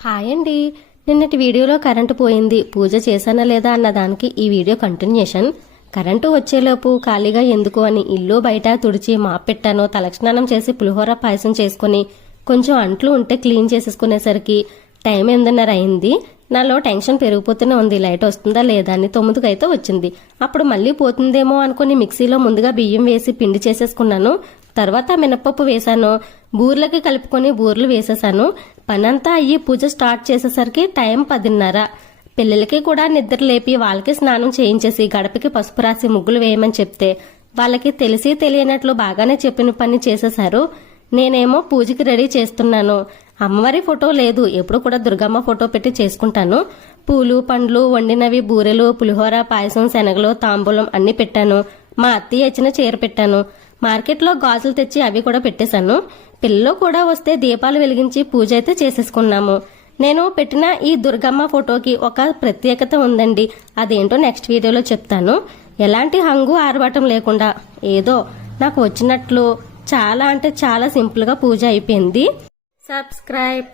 Hi అండి. నిన్నటి వీడియోలో కరెంటు పోయింది, పూజ చేశానా లేదా అన్నదానికి ఈ వీడియో కంటిన్యూషన్. కరెంటు వచ్చేలోపు ఖాళీగా ఎందుకు అని ఇల్లు బయట తుడిచి పెట్టాను. తలస్నానం చేసి పులిహోర పాయసం చేసుకుని కొంచెం అంట్లు ఉంటే క్లీన్ చేసేసుకునేసరికి టైం 8:30 అయింది. నాలో టెన్షన్ పెరిగిపోతూనే ఉంది. లైట్ వస్తుందా లేదా అని 9కి అయితే వచ్చింది. అప్పుడు మళ్ళీ పోతుందేమో అనుకుని మిక్సీలో ముందుగా బియ్యం వేసి పిండి చేసేసుకున్నాను. తర్వాత మినపప్పు వేశాను. బూర్లకి కలుపుకొని బూర్లు వేసేసాను. పనంతా అయ్యి పూజ స్టార్ట్ చేసేసరికి టైం 10:30. పిల్లలకి కూడా నిద్ర లేపి వాళ్ళకి స్నానం చేయించేసి గడపకి పసుపు రాసి ముగ్గులు వేయమని చెప్తే వాళ్ళకి తెలిసి తెలియనట్లు బాగానే చెప్పిన పని చేసేశారు. నేనేమో పూజకి రెడీ చేస్తున్నాను. అమ్మవారి ఫోటో లేదు, ఎప్పుడు కూడా దుర్గమ్మ ఫోటో పెట్టి చేసుకుంటాను. పూలు పండ్లు వండినవి, బూరెలు, పులిహోర, పాయసం, శనగలు, తాంబూలం అన్ని పెట్టాను. మా అత్తయ్య ఇచ్చిన చీర పెట్టాను. మార్కెట్లో గాజులు తెచ్చి అవి కూడా పెట్టేశాను. పిల్లలు కూడా వస్తే దీపాలు వెలిగించి పూజ అయితే చేసేసుకున్నాము. నేను పెట్టిన ఈ దుర్గమ్మ ఫోటోకి ఒక ప్రత్యేకత ఉందండి. అదేంటో నెక్స్ట్ వీడియోలో చెప్తాను. ఎలాంటి హంగు ఆర్భాటం లేకుండా ఏదో నాకు వచ్చినట్లు చాలా అంటే చాలా సింపుల్ గా పూజ అయిపోయింది. సబ్స్క్రైబ్.